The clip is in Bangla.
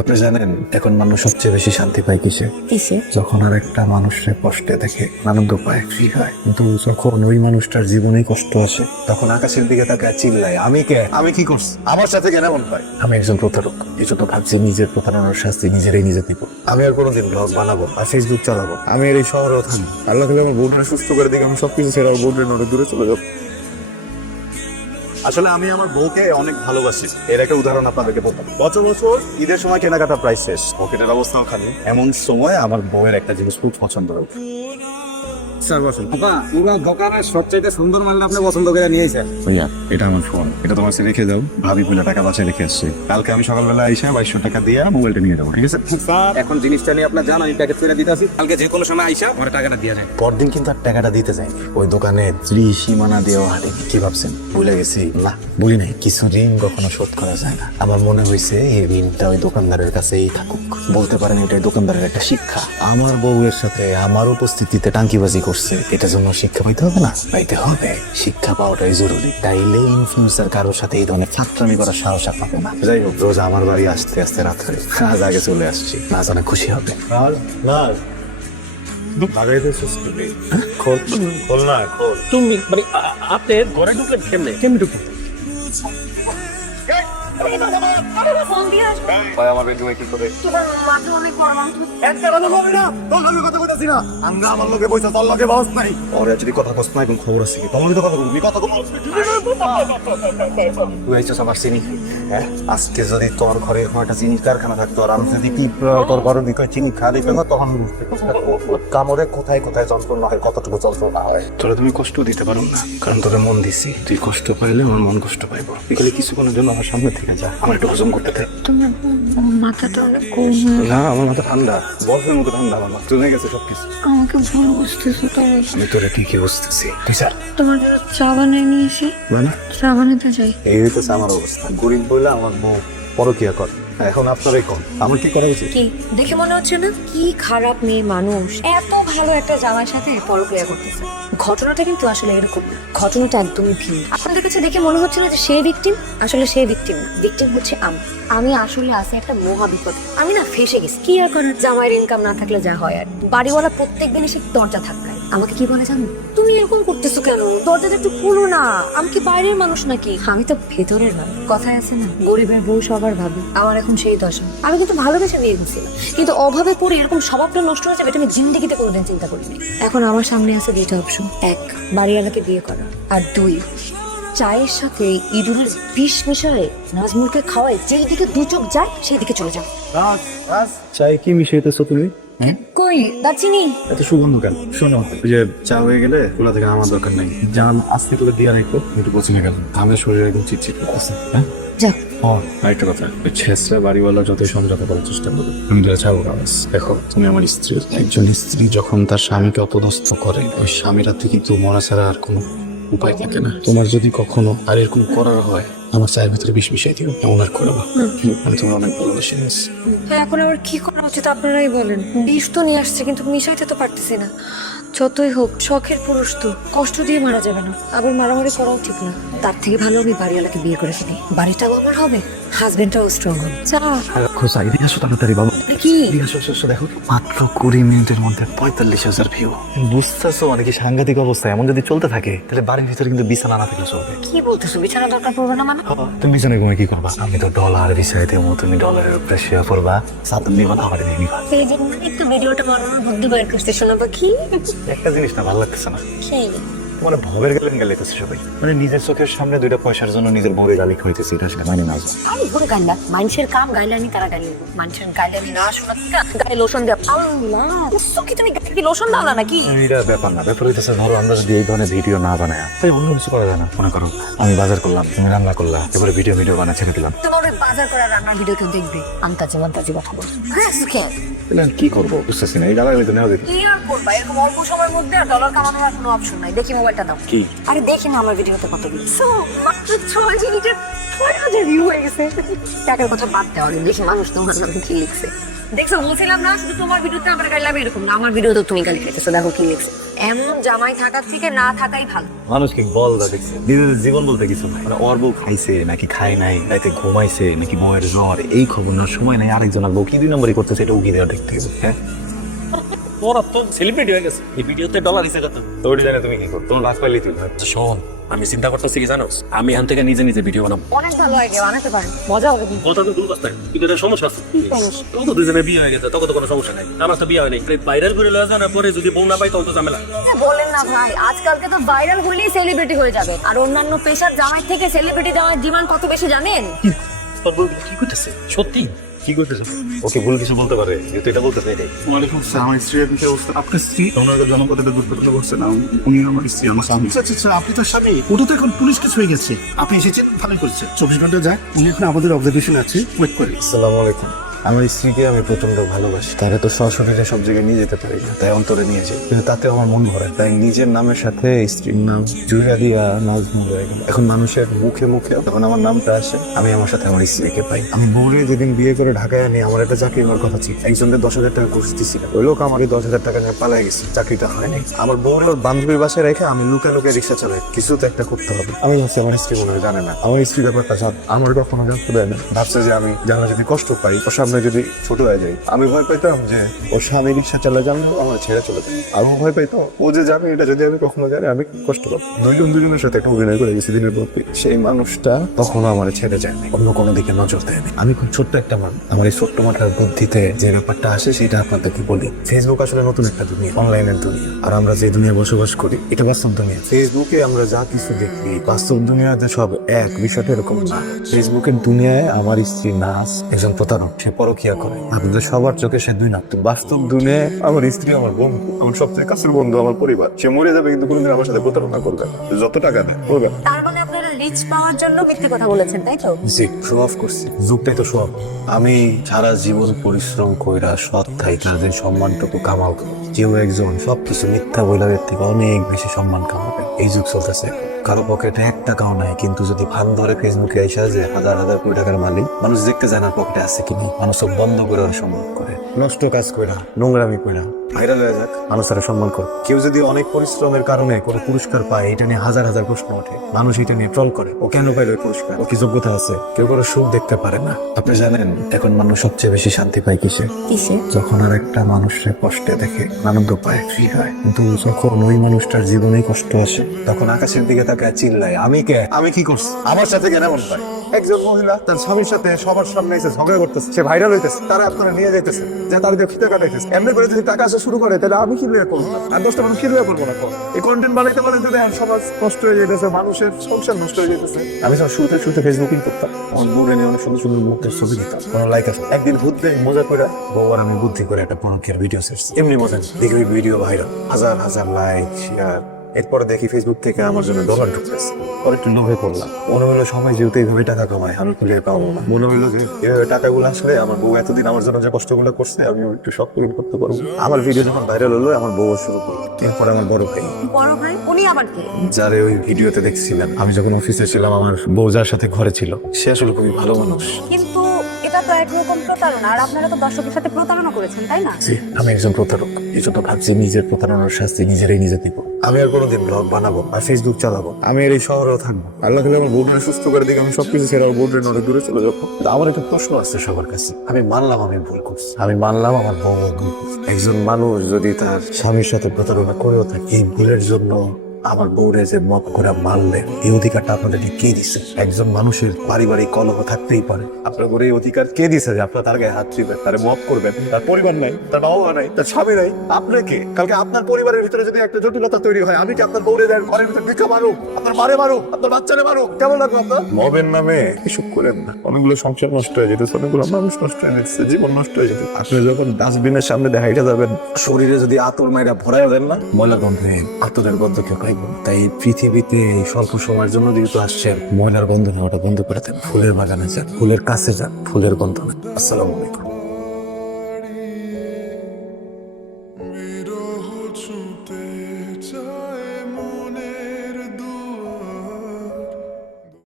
আপনি জানেন এখন মানুষ সবচেয়ে বেশি শান্তি পায় কিসে? কিসে? যখন আর একটা মানুষের কষ্টে দেখে আনন্দ পায়, ফ্রি হয়। কিন্তু যখন ওই মানুষটার জীবনে কষ্ট আসে তখন আকাশের দিকে তাকায় চিল্লায়, আমি কে, আমি কি করছি, আমার সাথে কেন এমন হয়? আমি একজন প্রতারক, এই জন্য ভাবছি নিজের প্রতারণার শাস্তি নিজেরাই নিজে দিব। আমি আর কোনোদিন ব্লগ বানাবো আর ফেসবুক চালাবো, আমি আর এই শহরেও থাকবো। আল্লাহ খেলে আমার বোনটা সুস্থ করে দিকে আমি সবকিছু ছেড়ে আমার বোনের অনেক দূরে চলে যাবো। আসলে আমি আমার বউকে অনেক ভালোবাসি, এর একটা উদাহরণ আপনাদেরকে বলতাম। বছর বছর ঈদের সময় কেনাকাটা প্রায় শেষ, পকেটের অবস্থাও খালি, এমন সময় আমার বউয়ের একটা জিনিস খুব পছন্দ হয়। স্যার বসুন। আপা, পুরো দোকানের সবচাইতে সুন্দর মালটা আপনি পছন্দ করে নিয়েছেন। ভাইয়া এটা আমার ফোন, এটা তোমার কাছে রেখে দাও। ভাবি বলে টাকা বাঁচিয়ে রেখে আসছে, কালকে আমি সকালবেলা এসে 2200 টাকা দিয়ে মোবাইলটা নিয়ে যাবো, ঠিক আছে? স্যার, এখন জিনিসটা নিয়ে আপনার জান আমি প্যাকেট করে দিতেছি, কালকে যে কোনো সময় আইসা আমার টাকাটা দিয়ে যায়। পরদিন কিন্তু আর টাকাটা দিতে যায়নি, ওই দোকানে ত্রিসীমানা দিয়েও হারিনি। কি ভাবছেন ভুলে গেছি? না, বলি নাই। কিছু ঋণ কখনো শোধ করা যায় না। আমার মনে হয়েছে এই ঋণটা ওই দোকানদারের কাছেই থাকুক। বলতে পারেন এটা ওই দোকানদারের একটা শিক্ষা। আমার বউয়ের সাথে আমার উপস্থিতিতে টাঙ্কিবাজি করছে, এটার জন্য শিক্ষা পাইতে হবে না? পাইতে হবে। শিক্ষা পাওয়াটাই জরুরি, তাইলে ইনফ্লুয়েন্সার কারোর সাথে এই ধরনের ফাত্রামি করার সাহস আর পাবো না। যাই হোক, রোজ আমার বাড়ি আসতে আসতে রাত হয়, আজ আগে চলে আসছি, নাজ অনেক খুশি হবে। তুমি মানে আপনি ঘরে ঢুকলেন কেমনে ঢুকলেন? ফোন দিয়ে আসবে। ভাই আমার বেডরুমে কি করে? তোমার মাথা অনেক গরম, আমি তো একটা কথা বলবি না, তোর লগে কথা কইতাছি না। আমরা আমার লগে বইছা, তোর লগে বস নাই। ওরে যদি কথা কস নাই, কোন খবর আছে কি? তোমার তো কথা বলবি, কথা কম। তুই আইছস আমার চিনি, হ্যাঁ? আজকে যদি তোর ঘরে এরকম একটা চিনি কারখানা থাকতো আর আমি যদি কি তোর ঘরের দিকে চিনি খা দিতে না, তখন বুঝতে কামড়ে কোথায় কোথায় যন্ত্রণা হয়, কতটুকু যন্ত্রণা হয়। তোরা তুমি কষ্ট দিতে পারো না, কারণ তোরা মন দিছি। তুই কষ্ট পাইলে আমার মন কষ্ট পাইব। বিকেলে কিছুক্ষণের জন্য আমার সামনে থেকে যা, আমার একটু হজম করতে দে। তোমার মাথাটা অনেক গরম। না, আমার মাথা ঠান্ডা, বরফের মতো ঠান্ডা। আমার মাথা জমে গেছে সবকিছু। আমাকে ভুল বুঝতেছো তাই। আমি তোরে ঠিকই বুঝতেছি। তুই স্যার তোমার জন্য চা বানিয়ে নিয়ে এসে মানে চা বানাতে চাই। এই হইতেছে আমার অবস্থা। গরিব বইলে আমার বউ পরকিয়া কর। এখন আপনারাই কম, আমার কি করা উচিত? কি দেখে মনে হচ্ছে না কি খারাপ মেয়ে মানুষ এত ভালো একটা জামাইয়ের সাথে পরক্রিয়া করতেছে? ঘটনাটা কিন্তু আসলে এরকম না। ঘটনাটা একদমই ভিন্ন। আপনাদের কাছে দেখে মনে হচ্ছে না যে সে ভিকটিম? আসলে সে ভিকটিম না, ভিকটিম হচ্ছে আমি। আমি আসলে আছি একটা মহা বিপদে। আমি না ফেসে গেছি। কি আর করার, জামাইয়ের ইনকাম না থাকলে যা হয় আর। বাড়িওয়ালা প্রত্যেকদিন এসে দরজা ধাক্কায়। আমাকে কি বলে জানো? তুমি এরকম করতেছো কেন? দরজাটা একটু খুলো না। আমি কি বাইরের মানুষ নাকি? আমি তো ভেতরের মানুষ। কথায় আছে না, গরিবের বউ সবার ভাবে। আমার এখন সেই দশা। আমি কিন্তু ভালোবেসে বিয়ে করছিলাম, কিন্তু অভাবে পড়ে এরকম স্বভাবটা নষ্ট হয়ে যাবে এটা আমি জিন্দেগিতে কোনোদিন চিন্তা করিনি। এখন আমার সামনে আছে দুইটা অপশন। এক, বাড়িওয়ালাকে বিয়ে করা, আর দুই, চায়ের সাথে ইঁদুরের বিষ মিশায়ে নাজমুলকে খাওয়ায় যেই দিকে দু চোখ যায় সেই দিকে চলে যাও। চাই কি মিশাইতেছো তুমি? কই দারচিনি? এত সুগন্ধ কেন? শোনো, ওই যে চা হয়ে গেলে ওলা থেকে আমার দরকার নাই। জান আস্তে করে দিয়ে রাখো, একটু পচিনে গেল। আমার শরীরে একদম চিটচিট করতেছে। হ্যাঁ, যাও। আরেকটা কথা, ওই ছেসরা বাড়িওয়ালা যতই সমঝোতা করার চেষ্টা করবে, তুমি যা চাও কাজ। দেখো, তুমি আমার স্ত্রী। একজন স্ত্রী যখন তার স্বামীকে অপদস্থ করে, ওই স্বামীরা থেকে কিন্তু মরা ছাড়া আর কোনো উপায় থাকে না। তোমার যদি কখনো আর এরকম করার হয়, আমার চায়ের ভিতরে বিষ মিশাই দিও, এমন আর করো না। আমি তোমার অনেক ভালোবাসি মিস। হ্যাঁ, এখন আবার কি করা উচিত আপনারাই বলেন। বিষ তো নিয়ে আসছে, কিন্তু মিশাইতে তো পারতেছি না। যতই হোক শখের পুরুষ তো, কষ্ট দিয়ে মারা যাবে না, আবার মারামারি করাও ঠিক না। তার থেকে ভালো আমি বাড়িওয়ালাকে বিয়ে করে ফেলি। বাড়িটাও আমার হবে, হাজবেন্ডটাও স্ট্রং হবে। চা খোঁজা এদিকে আসো তাড়াতাড়ি বাবা। কি? এদিকে আসো, আসো, দেখো মাত্র 20 মিনিটের মধ্যে 45,000 ভিউ। বুঝতেছো অনেক সাংঘাতিক অবস্থা। এমন যদি চলতে থাকে তাহলে বাড়ির ভিতরে কিন্তু বিছানা না থাকলে চলবে। কি বলতেছো? বিছানা দরকার পড়বে না মানে? তুমি বিছানায় ঘুমিয়ে কি করবা? আমি তো ডলার বিছাই দেবো, তুমি ডলারের উপরে শুয়ে পড়বা। সাথে নিবা না, আমার নিবা। সেই জন্য একটু ভিডিওটা বানানোর বুদ্ধি বের করতে শোনাবো কি? একটা জিনিস না ভালো লাগতেছে না, সেই মানে ভবের গেলেন গালিতেছে সবাই। মানে নিজের চোখের সামনে দুইটা পয়সার জন্য নিজের বউরে গালি খাইতেছে, এটা আসলে মানে না। আমি ভুল গাইলা, মানুষের কাম গাইলানি তারা গাইলে, মানুষের গাইলানি না শোনা থেকে গায়ে লোশন দেব। আল্লাহ, উস্তো কি তুমি গায়ে কি লোশন দাও না নাকি? এটা ব্যাপার না, ব্যাপার হইতেছে ধরো আমরা যদি এই ধরনের ভিডিও না বানায় তাই অন্য কিছু করা যায় না। মনে করো আমি বাজার করলাম, তুমি রান্না করলা, এবারে ভিডিও বানা ছেড়ে দিলাম। তোমার ওই বাজার করা রান্নার ভিডিও কেউ দেখবে? আন্তাজি মান্তাজি কথা বল। হ্যাঁ সুখে তাহলে আমি কি করবো বুঝতেছি না। এই গালাগালি তো নেওয়া যেত। কি আর করবা, এরকম অল্প সময়ের মধ্যে আর ডলার কামানোর আর কোনো অপশন নাই। দেখি মোবাইল নাম্বারটা দাও। কি? আরে দেখি না আমার ভিডিওতে কত ভিউ। সো মাত্র 6 মিনিটে 6,000 ভিউ হয়ে গেছে। টাকার কথা বাদ দাও, আগে দেখি মানুষ তোমার নামে কি লিখছে। দেখছো, বলছিলাম না শুধু তোমার ভিডিওতে আমার গালি লাগবে এরকম না, আমার ভিডিওতে তুমি গালি খেতেছো। দেখো কি লিখছে। এমন জামাই থাকার থেকে না থাকাই ভালো। মানুষকে বল দা দেখছে নিজেদের জীবন বলতে কিছু নাই। মানে ওর বউ খাইছে নাকি খায় নাই, রাতে ঘুমাইছে নাকি বউয়ের জ্বর, এই খবর না সময় নাই আরেকজনের বউ কি 2 নম্বরই করতেছে এটা উগিয়ে দেওয়া দেখতে হবে। হ্যাঁ তোরা তো সেলিব্রিটি হয়ে গেছে, এই ভিডিওতে ডলার হিসেবে কত। তোর জানে তুমি কি করো, তোর লাখ পাইলি তুই। আচ্ছা শোন, আমি চিন্তা করতেছি কি জানো, আমি এখান থেকে নিজে নিজে ভিডিও বানাবো। অনেক ভালো আইডিয়া, বানাতে পারেন, মজা হবে। কথা তো দূর কথা, কিন্তু এটা সমস্যা আছে। সমস্যা? তখন তো দুজনে বিয়ে হয়ে গেছে, তখন তো কোনো সমস্যা নাই। আমার তো বিয়ে হয় নাই, ভাইরাল করে লয়ে যাওয়ার পরে যদি বউ না পাই তখন তো ঝামেলা। বলেন না ভাই, আজকালকে তো ভাইরাল হলেই সেলিব্রিটি হয়ে যাবে। আর অন্যান্য পেশার জামাই থেকে সেলিব্রিটি জামাই ডিমান্ড কত বেশি জানেন? তোর বউ কি করতেছে সত্যি? কি করতেছে? ওকে ভুল কিছু বলতে পারে, যেহেতু এটা বলতেছে এটাই। ওয়ালাইকুম আসসালাম। আমার স্ত্রী কি অবস্থা? আপনার স্ত্রী ওনার জনপদে দুর্ঘটনা ঘটছে না, উনি আমার স্ত্রী, আমার স্বামী। আচ্ছা, আপনি তো স্বামী। ওটা তো এখন পুলিশ কেস হয়ে গেছে। আপনি এসেছেন, ভালো করেছেন। 24 ঘন্টা যাক, উনি এখন আমাদের অবজারভেশন আছে, ওয়েট করি। আসসালামু আলাইকুম। আমার স্ত্রীকে আমি প্রচন্ড ভালোবাসি, তারা তো সশরীরে সব জায়গায় নিয়ে যেতে পারি না, তাই অন্তরে নিয়ে যাই, কিন্তু তাতে আমার মন ভরে। তাই নিজের নামের সাথে স্ত্রীর নাম জুড়ে দিয়া নাজমুল হয়ে গেল। এখন মানুষের মুখে মুখে যখন আমার নামটা আসে, আমি আমার সাথে আমার স্ত্রীকে পাই। আমি বউরে যেদিন বিয়ে করে ঢাকায় আনি, আমার একটা চাকরি হওয়ার কথা ছিল। একজনকে 10,000 টাকা ঘুষ দিছিল, ওই লোক আমার 10,000 টাকা নিয়ে পালাই গেছে, চাকরিটা হয়নি। আমার বউরে ওর বান্ধবীর বাসায় রেখে আমি লুকে লুকে রিক্সা চালাই, কিছু তো একটা করতে হবে। আমি ভাবছি আমার স্ত্রী মনে হয় জানে না, আমার স্ত্রী ব্যাপারটা আমার কখনো জানতে দেয় না। ভাবছে যে আমি জানা যদি কষ্ট পাই, ওর সামনে যদি ছোট হয়ে যাই। আমি ভয় পেতাম যে ওর স্বামী রিক্সা চালা জানলে আমার ছেড়ে চলে যায়। আমিও ভয় পেতাম ও যে জানে এটা যদি আমি কখনো জানি আমি কষ্ট পাবো। দুজনের সাথে একটা অভিনয় করে গেছি দিনের পর দিন। সেই মানুষটা কখনো আমার ছেড়ে যায়নি, অন্য কোনো দিকে নজর দেয়নি। আমি খুব ছোট্ট একটা মানুষ, আমার এই ছোট্ট মাথার বুদ্ধিতে যে ব্যাপারটা আসে সেটা আপনাদেরকে বলি। ফেসবুক আসলে নতুন একটা দুনিয়া, অনলাইনের দুনিয়া। আর আমরা যে দুনিয়া বসবাস করি এটা বাস্তব দুনিয়া। ফেসবুকে আমরা যা কিছু দেখি বাস্তব দুনিয়াতে সব এক, বিষয়টা এরকম না। ফেসবুকের দুনিয়ায় আমার স্ত্রী নাস একজন প্রতারক, সে পরকিয়া করে। আপনাদের সবার চোখে সে 2 নাক। বাস্তব দুনিয়ায় আমার স্ত্রী আমার বন্ধু, আমার সবচেয়ে কাছের বন্ধু, আমার পরিবার। সে মরে যাবে কিন্তু কোনোদিন আমার সাথে প্রতারণা করবে না। যত টাকা দেয় করবে না। তার মানে আপনারা রিচ পাওয়ার জন্য মিথ্যে কথা বলেছেন, তাই তো? জি, শো অফ করছি, যুগটাই তো শো অফ। আমি সারা জীবন পরিশ্রম কইরা সৎ থাইকা যে সম্মানটুকু কামাও, কেউ একজন সবকিছু মিথ্যা বইলাদের থেকে অনেক বেশি সম্মান কামাবে। এই যুগ চলতেছে। কারো পকেটে 1 টাকাও নাই, কিন্তু যদি ফান ধরে ফেসবুকে এসে যে হাজার হাজার কোটি টাকার মালিক, মানুষ দেখতে যায় না পকেটে আছে কিনা। মানুষ সব বন্ধ করে ওরা সম্মান করে, নষ্ট কাজ কইরা, নোংরামি কইরা ভাইরাল হয়ে যাক, মানুষ তারা সম্মান করে। কেউ যদি অনেক পরিশ্রমের কারণে কোনো পুরস্কার পায়, এটা নিয়ে হাজার হাজার প্রশ্ন ওঠে, মানুষ এটা নিয়ে ট্রল করে। ও কেন পাইল ওই পুরস্কার, ও কি যোগ্যতা আছে? কেউ কোনো সুখ দেখতে পারে না। আপনি জানেন এখন মানুষ সবচেয়ে বেশি শান্তি পায় কিসে? কিসে? যখন আর একটা মানুষের কষ্টে দেখে আনন্দ পায়, ফ্রি হয়। কিন্তু যখন ওই মানুষটার জীবনে কষ্ট আসে, তখন আকাশের দিকে তাকায় চিল্লায়, আমি কে, আমি কি করছি, আমার সাথে কেন এমন পায়? একজন মহিলা তার স্বামীর সাথে সবার সামনে এসে ঝগড়া করতেছে, সে ভাইরাল হইতেছে, তারা আপনারা নিয়ে যাইতেছে, যে তার দিয়ে খিদে কাটাইতেছে। এমনি করে যদি টাকা আসা শুরু করে, তাহলে আমি কি লিয়ে করবো না, আর 10টা মানুষ কি লিয়ে করবো না? এই কন্টেন্ট বানাইতে বানাইতে দেখেন সমাজ নষ্ট হয়ে যেতেছে, মানুষের সংসার নষ্ট হয়ে যেতেছে। আমি সব শুরুতে ফেসবুকিং করতাম, আমার বউরে নিয়ে অনেক সুন্দর সুন্দর মুখের ছবি দিতাম, কোনো লাইক আসে। একদিন ঘুরতে মজা করে বউ আর আমি বুদ্ধি করে একটা পরকীয়ার ভিডিও ছেড়েছি, এমনি মজা। দেখি ওই ভিডিও ভাইরাল, হাজার হাজার লাইক, শেয়ার। এরপরে দেখি ফেসবুক থেকে আমার জন্য ডলার ঢুকতেছে। পরে একটু লোভে পড়লাম, মনে হলো সবাই যেহেতু এইভাবে টাকা কামায়, আমি খুলে পাবো না। মনে হলো যে এভাবে টাকাগুলো আসলে আমার বউ এতদিন আমার জন্য যে কষ্টগুলো করছে, আমি একটু শখ পূরণ করতে পারবো। আমার ভিডিও যখন ভাইরাল হলো, আমার বউ শুরু করলো। এরপরে আমার বড় ভাই, বড় ভাই উনি আবার কে? যারে ওই ভিডিওতে দেখছিলেন, আমি যখন অফিসে ছিলাম, আমার বউ যার সাথে ঘরে ছিল, সে আসলে খুবই ভালো মানুষ। কিন্তু এটা তো একরকম প্রতারণা, আর আপনারা তো দর্শকের সাথে প্রতারণা করেছেন, তাই না? জি, আমি একজন প্রতারক, এই জন্য ভাবছি নিজের প্রতারণার শাস্তি নিজেরই নিজে দিব। আমি আর কোনোদিন ব্লগ বানাবো আর ফেসবুক চালাবো, আমি আর এই শহরেও থাকবো। আল্লাহ খেলে আমার বউটা সুস্থ করে দিকে আমি সবকিছু ছেড়ে আমার বউটা অনেক দূরে চলে যাবো। আমার একটা প্রশ্ন আছে সবার কাছে, আমি মানলাম আমি ভুল করছি, আমি মানলাম আমার বউ ভুল করছে। একজন মানুষ যদি তার স্বামীর সাথে প্রতারণা করেও থাকে, এই ভুলের জন্য আমার বউরে যে মত করে মারলে, এই অধিকারটা আপনাদেরকে কে দিছে? একজন মানুষের পারিবারিক কলহ থাকতেই পারে, আপনার ঘরে এই অধিকার কে দিছে যে আপনার তার গায়ে হাত দিবেন, তার মত করবেন? তার পরিবার নাই, তার বাবা নাই, তার স্বামী নাই, আপনাকে কালকে আপনার পরিবারের ভিতরে যদি একটা জটিলতা তৈরি হয়, আমি কি আপনার বউরে দেন ঘরের ভিতরে ভিক্ষা মারুক, আপনার মারে মারুক, আপনার বাচ্চারে মারুক? কেমন লাগবে আপনার? মবের নামে এসব করেন না। অনেকগুলো সংসার নষ্ট হয়ে যেতেছে, অনেকগুলো মানুষ নষ্ট হয়ে যেতেছে, জীবন নষ্ট হয়ে যেতে। আপনি যখন ডাস্টবিনের সামনে দেখাইটা যাবেন, শরীরে যদি আতর মাইরা ভরাই দেন না, ময়লা গন্ধে আতরের গন্ধ কেউ খাইব। তাই পৃথিবীতে এই স্বল্প সময়ের জন্য যেহেতু আসছেন, ময়লার গন্ধ নেওয়াটা বন্ধ করে দেন। ফুলের বাগানে যান, ফুলের কাছে যান, ফুলের গন্ধ নেন। আসসালামু আলাইকুম।